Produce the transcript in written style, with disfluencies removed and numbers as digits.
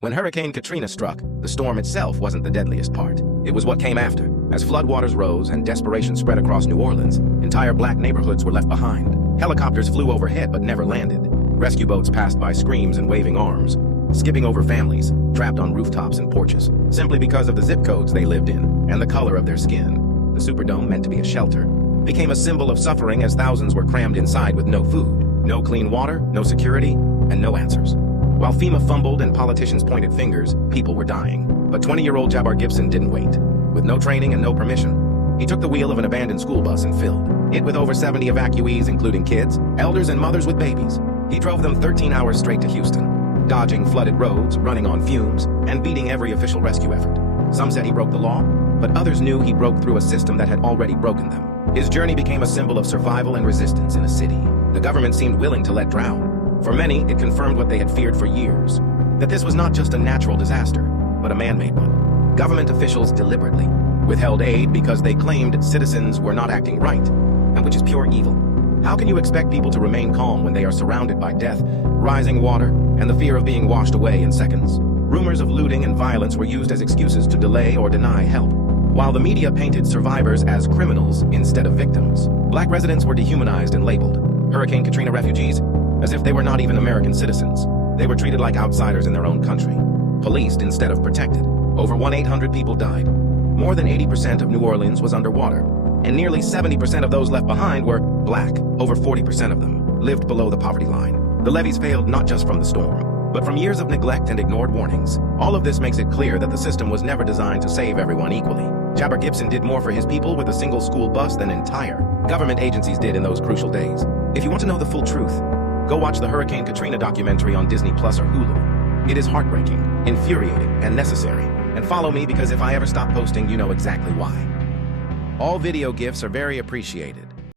When Hurricane Katrina struck, the storm itself wasn't the deadliest part. It was what came after. As floodwaters rose and desperation spread across New Orleans, entire black neighborhoods were left behind. Helicopters flew overhead but never landed. Rescue boats passed by screams and waving arms, skipping over families, trapped on rooftops and porches, simply because of the zip codes they lived in and the color of their skin. The Superdome, meant to be a shelter, became a symbol of suffering as thousands were crammed inside with no food, no clean water, no security, and no answers. While FEMA fumbled and politicians pointed fingers, people were dying. But 20-year-old Jabbar Gibson didn't wait. With no training and no permission, he took the wheel of an abandoned school bus and filled it with over 70 evacuees, including kids, elders, and mothers with babies. He drove them 13 hours straight to Houston, dodging flooded roads, running on fumes, and beating every official rescue effort. Some said he broke the law, but others knew he broke through a system that had already broken them. His journey became a symbol of survival and resistance in a city the government seemed willing to let drown. For many, it confirmed what they had feared for years, that this was not just a natural disaster, but a man-made one. Government officials deliberately withheld aid because they claimed citizens were not acting right, and which is pure evil. How can you expect people to remain calm when they are surrounded by death, rising water, and the fear of being washed away in seconds? Rumors of looting and violence were used as excuses to delay or deny help, while the media painted survivors as criminals instead of victims. Black residents were dehumanized and labeled Hurricane Katrina refugees as if they were not even American citizens. They were treated like outsiders in their own country, policed instead of protected. Over 1,800 people died. More than 80% of New Orleans was underwater, and nearly 70% of those left behind were black. Over 40% of them lived below the poverty line. The levees failed not just from the storm, but from years of neglect and ignored warnings. All of this makes it clear that the system was never designed to save everyone equally. Jabbar Gibson did more for his people with a single school bus than entire government agencies did in those crucial days. If you want to know the full truth, go watch the Hurricane Katrina documentary on Disney Plus or Hulu. It is heartbreaking, infuriating, and necessary. And follow me, because if I ever stop posting, you know exactly why. All video gifts are very appreciated.